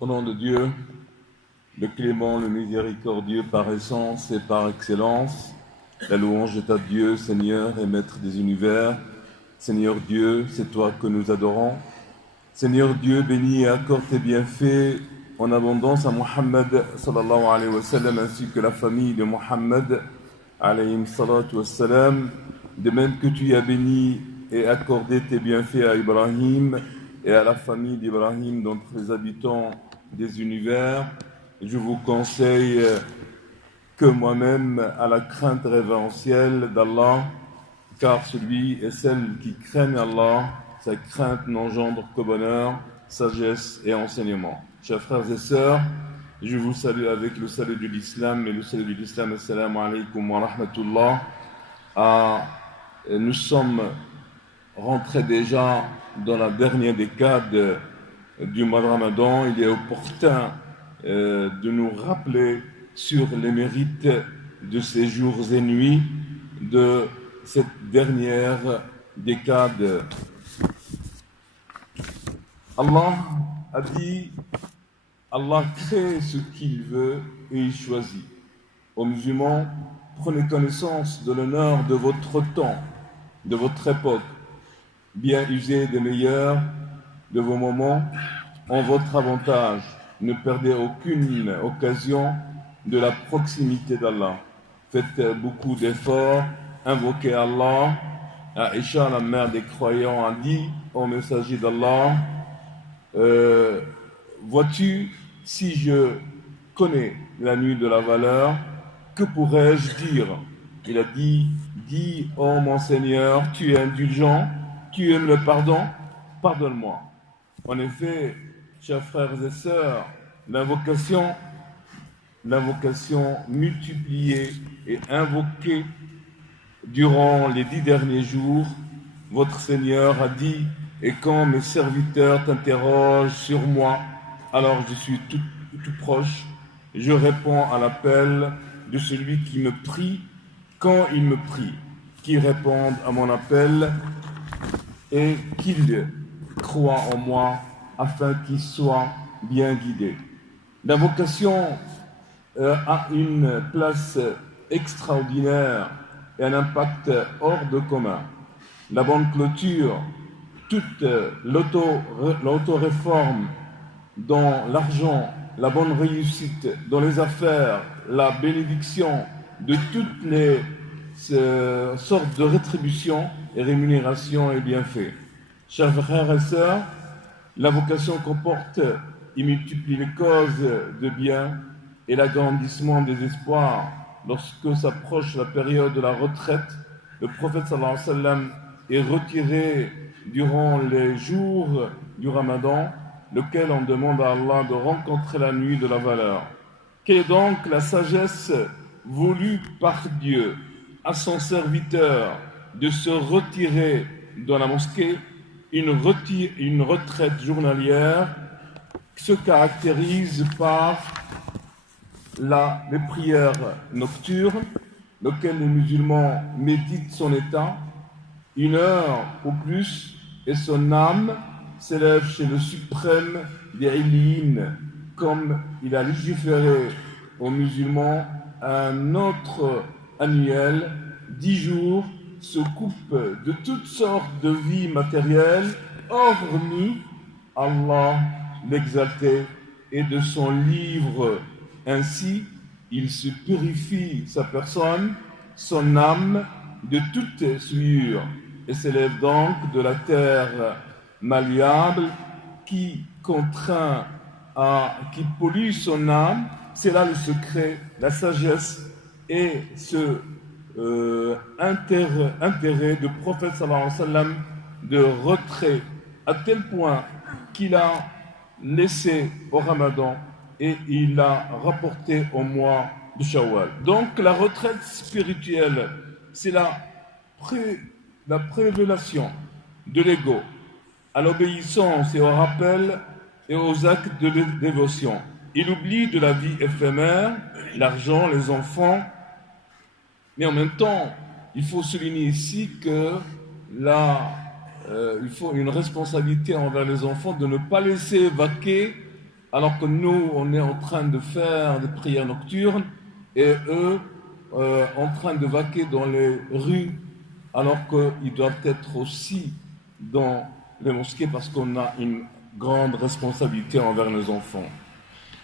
Au nom de Dieu, le clément, le miséricordieux par essence et par excellence, la louange est à Dieu, Seigneur et Maître des univers. Seigneur Dieu, c'est toi que nous adorons. Seigneur Dieu, bénis et accorde tes bienfaits en abondance à Muhammad sallallahu alayhi wa sallam ainsi que la famille de Muhammad alayhi salatu wa sallam, de même que tu as béni et accordé tes bienfaits à Ibrahim et à la famille d'Ibrahim d'entre les habitants des univers. Je vous conseille que moi-même à la crainte révérentielle d'Allah, car celui et celle qui craignent Allah, sa crainte n'engendre que bonheur, sagesse et enseignement. Chers frères et sœurs, je vous salue avec le salut de l'islam et le salut de l'islam. Assalamu alaikum wa rahmatullah. Nous sommes rentrés déjà dans la dernière décade du mois de Ramadan. Il est opportun de nous rappeler sur les mérites de ces jours et nuits de cette dernière décade. Allah a dit, Allah crée ce qu'il veut et il choisit. Aux musulmans, prenez connaissance de l'honneur de votre temps, de votre époque, bien user des meilleurs de vos moments en votre avantage. Ne perdez aucune occasion de la proximité d'Allah. Faites beaucoup d'efforts, invoquez Allah. Aïcha, la mère des croyants, a dit au messager d'Allah, vois-tu, si je connais la nuit de la valeur, que pourrais-je dire? Il a dit, dis, ô mon Seigneur, tu es indulgent, tu aimes le pardon, pardonne-moi. En effet, chers frères et sœurs, l'invocation multipliée et invoquée durant les 10 derniers jours, votre Seigneur a dit, et quand mes serviteurs t'interrogent sur moi, alors je suis tout proche, je réponds à l'appel de celui qui me prie quand il me prie, qui réponde à mon appel et qu'il croit en moi afin qu'il soit bien guidé. L'invocation a une place extraordinaire et un impact hors de commun. La bonne clôture, toute l'auto-réforme dans l'argent, la bonne réussite dans les affaires, la bénédiction de toutes les sortes de rétributions et rémunérations et bienfaits. Chers frères et sœurs, l'invocation comporte et multiplie les causes de bien et l'agrandissement des espoirs. Lorsque s'approche la période de la retraite, le prophète sallallahu alayhi wa sallam est retiré durant les jours du Ramadan, lequel on demande à Allah de rencontrer la nuit de la valeur. Quelle est donc la sagesse voulue par Dieu à son serviteur de se retirer dans la mosquée, une retraite journalière se caractérise par les prières nocturnes, lesquelles les musulmans méditent son état, 1 heure ou plus, et son âme s'élève chez le suprême des Illiyin, comme il a légiféré aux musulmans un autre annuel, 10 jours, se coupe de toutes sortes de vies matérielles, hormis Allah l'exalté et de son livre. Ainsi, il se purifie sa personne, son âme, de toute souillure, et s'élève donc de la terre malléable qui pollue son âme. C'est là le secret, la sagesse et ce intérêt du prophète sallallahu alayhi wa sallam de retrait, à tel point qu'il a laissé au Ramadan et il l'a rapporté au mois de Shawwal. Donc la retraite spirituelle, c'est la prévélation de l'ego à l'obéissance et au rappel et aux actes de dévotion. Il oublie de la vie éphémère, l'argent, les enfants, mais en même temps, il faut souligner ici que il faut une responsabilité envers les enfants de ne pas laisser vaquer alors que nous, on est en train de faire des prières nocturnes et eux en train de vaquer dans les rues, alors qu'ils doivent être aussi dans les mosquées parce qu'on a une grande responsabilité envers nos enfants.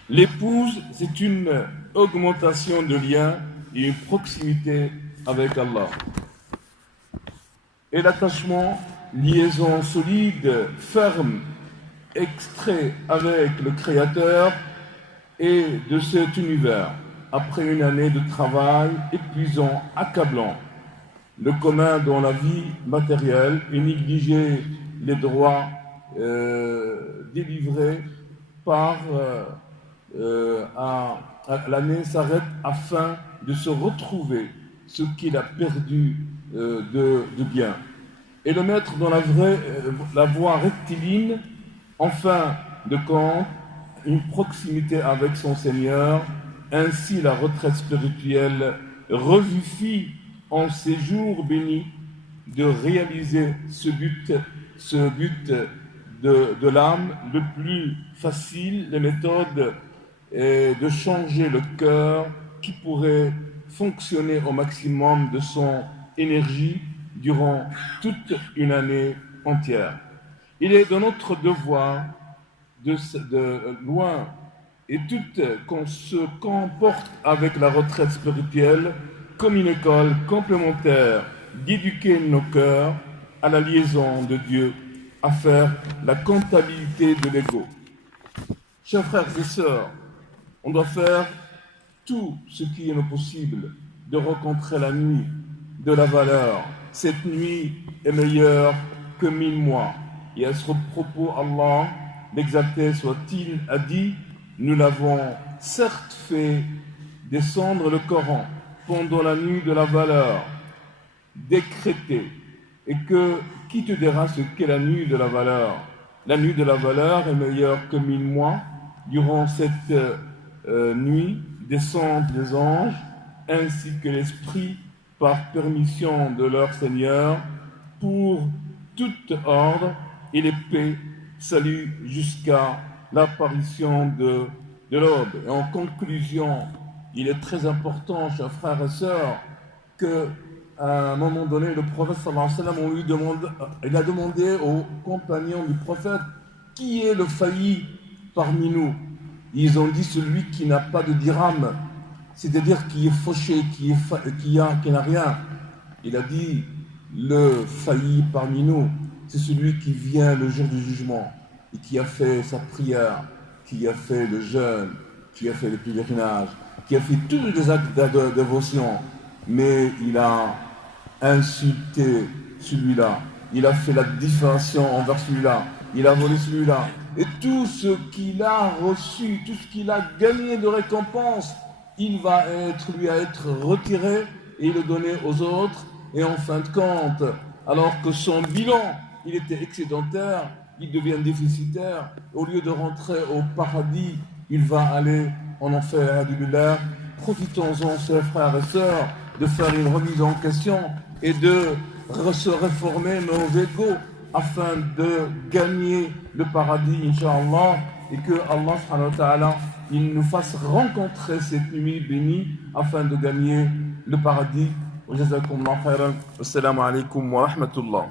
L'épouse, c'est une augmentation de lien et une proximité avec Allah. Et l'attachement, liaison solide, ferme, extrait avec le Créateur et de cet univers, après une année de travail épuisant, accablant, le commun dans la vie matérielle et négliger les droits délivrés par l'année s'arrête afin de se retrouver ce qu'il a perdu de bien et le mettre dans la voie rectiligne, en fin de compte, une proximité avec son Seigneur. Ainsi la retraite spirituelle revivifie en ces jours bénis de réaliser ce but de l'âme le plus facile, les méthodes et de changer le cœur qui pourrait fonctionner au maximum de son énergie durant toute une année entière. Il est de notre devoir de loin et qu'on se comporte avec la retraite spirituelle comme une école complémentaire d'éduquer nos cœurs à la liaison de Dieu, à faire la comptabilité de l'ego. Chers frères et sœurs, on doit faire tout ce qui est possible de rencontrer la nuit de la valeur. Cette nuit est meilleure que 1000 mois. Et à ce propos, Allah, l'exalté soit-il, a dit: nous l'avons certes fait descendre le Coran pendant la nuit de la valeur, décrété, et que qui te dira ce qu'est la nuit de la valeur? La nuit de la valeur est meilleure que 1000 mois. Durant cette nuit descendent les anges ainsi que l'esprit par permission de leur Seigneur pour tout ordre et les paix, salut jusqu'à l'apparition de l'aube. Et en conclusion, il est très important, chers frères et sœurs, que à un moment donné, le prophète sallallahu alayhi wa sallam, il a demandé aux compagnons du prophète: qui est le failli parmi nous? Ils ont dit: celui qui n'a pas de dirham, c'est-à-dire qui est fauché, qui n'a rien. Il a dit: le failli parmi nous, c'est celui qui vient le jour du jugement et qui a fait sa prière, qui a fait le jeûne, qui a fait le pèlerinage, qui a fait tous les actes de dévotion, mais il a insulté celui-là, il a fait la diffamation envers celui-là, il a volé celui-là, et tout ce qu'il a reçu, tout ce qu'il a gagné de récompense, il va lui être retiré et le donner aux autres. Et en fin de compte, alors que son bilan, il était excédentaire, il devient déficitaire. Au lieu de rentrer au paradis, il va aller en enfer. Profitons-en, chers frères et sœurs, de faire une remise en question et de se réformer nos égos afin de gagner le paradis, Inch'Allah, et que Allah subhanahu wa ta'ala, il nous fasse rencontrer cette nuit bénie afin de gagner le paradis. Wa jazakumullahu khairan. Assalamu alaikum wa rahmatullah.